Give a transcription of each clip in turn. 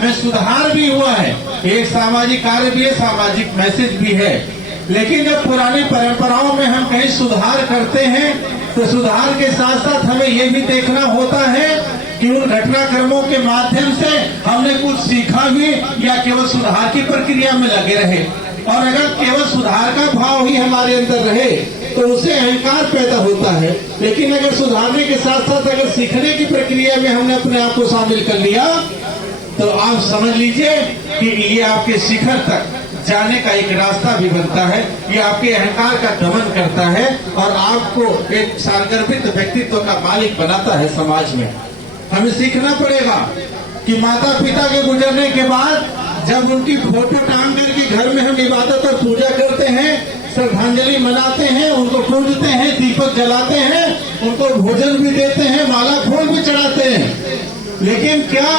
में सुधार भी हुआ है, एक सामाजिक कार्य भी है, सामाजिक मैसेज भी है। लेकिन जब पुरानी परंपराओं में हम कहीं सुधार करते हैं तो सुधार के साथ साथ हमें ये भी देखना होता है कि उन घटनाक्रमों के माध्यम से हमने कुछ सीखा भी या केवल सुधार की प्रक्रिया में लगे रहे। और अगर केवल सुधार का भाव ही हमारे अंदर रहे तो उससे अहंकार पैदा होता है। लेकिन अगर सुधारने के साथ साथ अगर सीखने की प्रक्रिया में हमने अपने आप को शामिल कर लिया तो आप समझ लीजिए कि ये आपके शिखर तक जाने का एक रास्ता भी बनता है। ये आपके अहंकार का दमन करता है और आपको एक सार्वगर्भित व्यक्तित्व का मालिक बनाता है समाज में। हमें सीखना पड़ेगा कि माता पिता के गुजरने के बाद जब उनकी फोटो टांग करके घर में हम इबादत और पूजा करते हैं, श्रद्धांजलि मनाते हैं, उनको पूजते हैं, दीपक जलाते हैं, उनको भोजन भी देते हैं, माला फूल भी चढ़ाते हैं। लेकिन क्या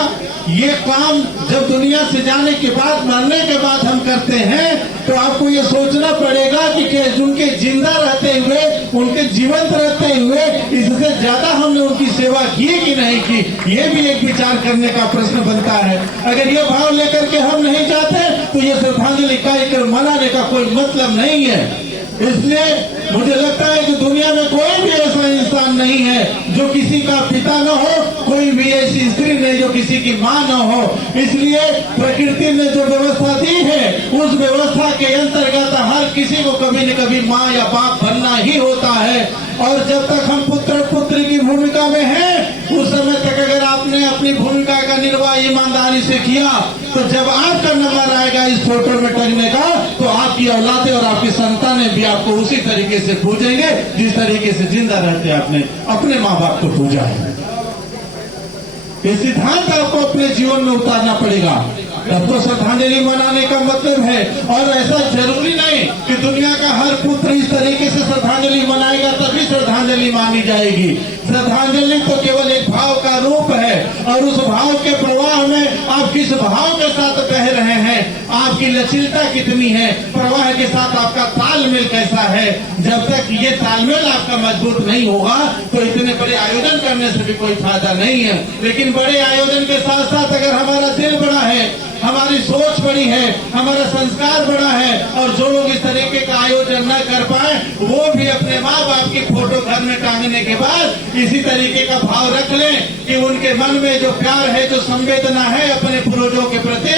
ये काम जब दुनिया से जाने के बाद, मरने के बाद हम करते हैं तो आपको ये सोचना पड़ेगा कि उनके जिंदा रहते हुए, उनके जीवंत रहते हुए इससे ज्यादा हमने उनकी सेवा की कि नहीं की, ये भी एक विचार करने का प्रश्न बनता है। अगर ये भाव लेकर के हम नहीं जाते तो ये श्रद्धांजलि कार्यक्रम मनाने का कोई मतलब नहीं है। इसलिए मुझे लगता है कि दुनिया में कोई भी ऐसा इंसान नहीं है जो किसी का पिता न हो, कोई भी ऐसी स्त्री नहीं जो किसी की माँ न हो। इसलिए प्रकृति ने जो व्यवस्था दी है उस व्यवस्था के अंतर्गत हर किसी को कभी न कभी माँ या बाप बनना ही होता है। और जब तक हम पुत्र पुत्री की भूमिका में हैं, उस समय तक अगर आपने अपनी भूमिका का निर्वाह ईमानदारी से किया तो जब आपका नंबर आएगा इस फोटो में टंगने का तो आपकी औलादे और आपकी संतानें भी आपको उसी तरीके से पूजेंगे जिस तरीके से जिंदा रहते आपने अपने माँ बाप को पूजा है। ये सिद्धांत आपको अपने जीवन में उतारना पड़ेगा। तब तो श्रद्धांजलि मनाने का मतलब है। और ऐसा जरूरी नहीं कि दुनिया का हर पुत्र इस तरीके से श्रद्धांजलि मनाएगा तभी श्रद्धांजलि मानी जाएगी। श्रद्धांजलि तो केवल एक भाव का रूप है और उस भाव के प्रवाह में आप किस भाव के साथ बह रहे हैं, आपकी लचीलता कितनी है, प्रवाह के साथ आपका तालमेल कैसा है। जब तक ये तालमेल आपका मजबूत नहीं होगा तो इतने बड़े आयोजन करने से भी कोई फायदा नहीं है। लेकिन बड़े आयोजन के साथ साथ अगर हमारा दिल बड़ा है, हमारी सोच बड़ी है, हमारा संस्कार बड़ा है और जो लोग इस तरीके का आयोजन न कर पाए वो भी अपने माँ बाप की फोटो घर में टांगने के बाद इसी तरीके का भाव रख लें कि उनके मन में जो प्यार है, जो संवेदना है अपने पूर्वजों के प्रति,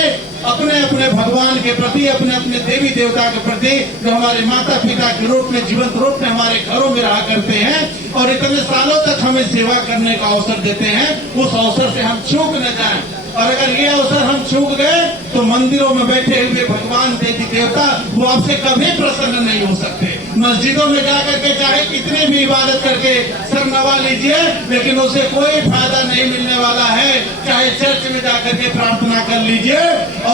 अपने अपने भगवान के प्रति, अपने अपने देवी देवता के प्रति जो हमारे माता पिता के रूप में, जीवंत रूप में हमारे घरों में रहा करते हैं और इतने सालों तक हमें सेवा करने का अवसर देते हैं, उस अवसर से हम चूक न जाएं। और अगर ये अवसर हम चूक गए तो मंदिरों में बैठे हुए भगवान देवी देवता वो आपसे कभी प्रसन्न नहीं हो सकते। मस्जिदों में जाकर के चाहे कितनी भी इबादत करके सर नवा लीजिए लेकिन उसे कोई फायदा नहीं मिलने वाला है। चाहे चर्च में जाकर के प्रार्थना कर लीजिए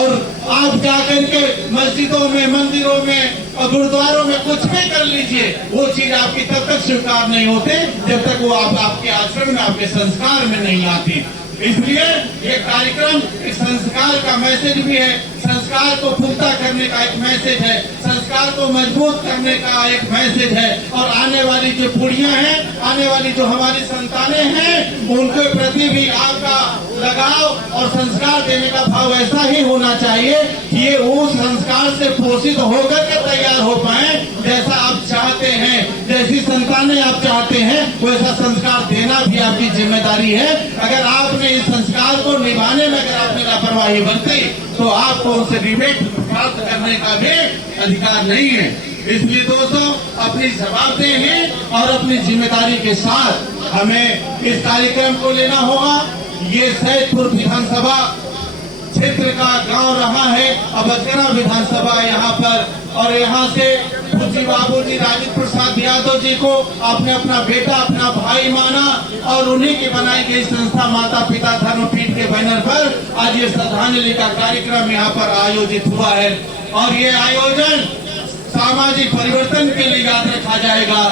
और आप जाकर के मस्जिदों में, मंदिरों में और गुरुद्वारों में कुछ भी कर लीजिए, वो चीज आपकी तब तक स्वीकार नहीं होती जब तक वो आपके आचरण में, आपके संस्कार में नहीं आती। इसलिए ये कार्यक्रम इस संस्कार का मैसेज भी है, संस्कार को पुख्ता करने का एक मैसेज है, संस्कार को मजबूत करने का एक मैसेज है। और आने वाली जो पीढ़ियां हैं, आने वाली जो हमारी संतानें हैं, उनके प्रति भी आपका लगाव और संस्कार देने का भाव ऐसा ही होना चाहिए कि ये उस संस्कार से पोषित होकर के तैयार हो पाए जैसा आप चाहते हैं, जैसी संतानें आप चाहते हैं वैसा संस्कार देना भी आपकी जिम्मेदारी है। अगर आपने इस संस्कार को निभाने में अगर आपने लापरवाही बरती तो आपको उनसे रिबेट प्राप्त करने का भी अधिकार नहीं है। इसलिए दोस्तों अपनी जवाबदेही और अपनी जिम्मेदारी के साथ हमें इस कार्यक्रम को लेना होगा। ये सैदपुर विधानसभा क्षेत्र का गांव रहा है, अबकरा विधानसभा यहाँ पर, और यहाँ से पूज्य बाबूजी राजेंद्र प्रसाद यादव जी को आपने अपना बेटा, अपना भाई माना और उन्हीं की बनाई गई संस्था माता पिता धर्मपीठ के बैनर पर आज ये श्रद्धांजलि का कार्यक्रम यहाँ पर आयोजित हुआ है। और ये आयोजन सामाजिक परिवर्तन के लिए याद रखा जाएगा,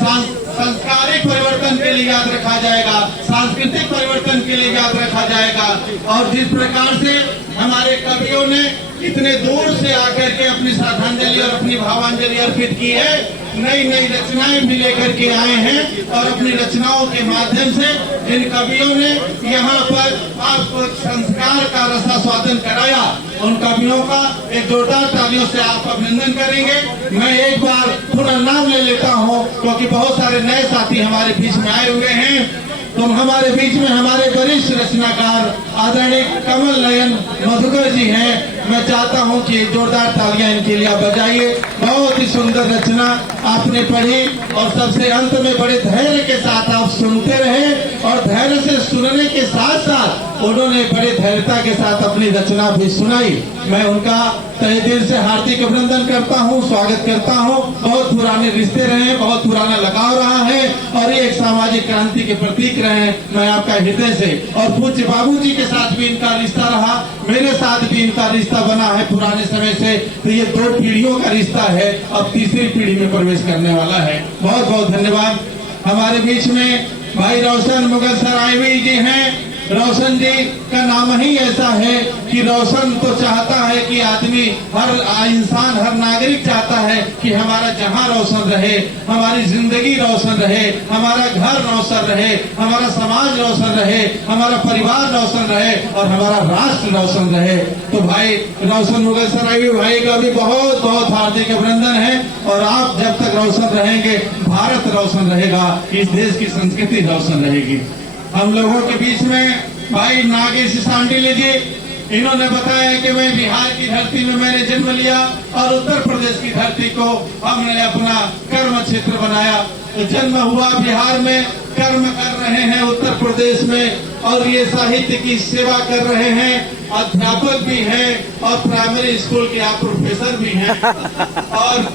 सांस्कारिक परिवर्तन के लिए याद रखा जाएगा, सांस्कृतिक परिवर्तन के लिए याद रखा जाएगा। और जिस प्रकार से हमारे कवियों ने इतने दूर से आकर के अपनी श्रद्धांजलि और अपनी भावांजलि अर्पित की है, नई नई रचनाएं भी लेकर के आए हैं और अपनी रचनाओं के माध्यम से जिन कवियों ने यहाँ पर आपको संस्कार का रसा स्वाद अभिवादन कराया, उन कवियों का एक जोरदार तालियों से आप अभिनंदन करेंगे। मैं एक बार पुनः नाम ले लेता हूं, क्योंकि बहुत सारे नए साथी हमारे बीच में आए हुए हैं। तो हमारे बीच में हमारे वरिष्ठ रचनाकार आदरणीय कमल नयन मधुकर जी हैं। मैं चाहता हूं कि जोरदार तालियां इनके लिए आप बजाइए। बहुत ही सुंदर रचना आपने पढ़ी और सबसे अंत में बड़े धैर्य के साथ आप सुनते रहे और धैर्य से सुनने के साथ साथ उन्होंने बड़े धैर्यता के साथ अपनी रचना भी सुनाई। मैं उनका तहे दिल से हार्दिक अभिनंदन करता हूं, स्वागत करता हूं। बहुत पुराने रिश्ते रहे, बहुत पुराना लगाव रहा है और ये एक सामाजिक क्रांति के प्रतीक रहे। मैं आपका हृदय से और पूज्य बाबूजी के साथ भी इनका रिश्ता रहा, मेरे साथ भी इनका रिश्ता बना है पुराने समय से। तो ये 2 पीढ़ियों का रिश्ता है, अब तीसरी पीढ़ी में प्रवेश करने वाला है। बहुत बहुत धन्यवाद। हमारे बीच में भाई रोशन मुगल सरायवी जी हैं। रोशन जी का नाम ही ऐसा है कि रोशन तो चाहता है कि आदमी, हर इंसान, हर नागरिक चाहता है कि हमारा जहां रोशन रहे, हमारी जिंदगी रोशन रहे, हमारा घर रोशन रहे, हमारा समाज रोशन रहे, हमारा परिवार रोशन रहे और हमारा राष्ट्र रोशन रहे। तो भाई रोशन मुगल सरायवी भाई का भी बहुत बहुत हार्दिक अभिनंदन है। और आप जब तक रोशन रहेंगे, भारत रोशन रहेगा, इस देश की संस्कृति रोशन रहेगी। हम लोगों के बीच में भाई नागेश सांडिल्य जी, इन्होंने बताया कि मैं बिहार की धरती में मैंने जन्म लिया और उत्तर प्रदेश की धरती को हमने अपना कर्म क्षेत्र बनाया। तो जन्म हुआ बिहार में, कर्म कर रहे हैं उत्तर प्रदेश में और ये साहित्य की सेवा कर रहे हैं। अध्यापक भी हैं और प्राइमरी स्कूल के आप प्रोफेसर भी हैं और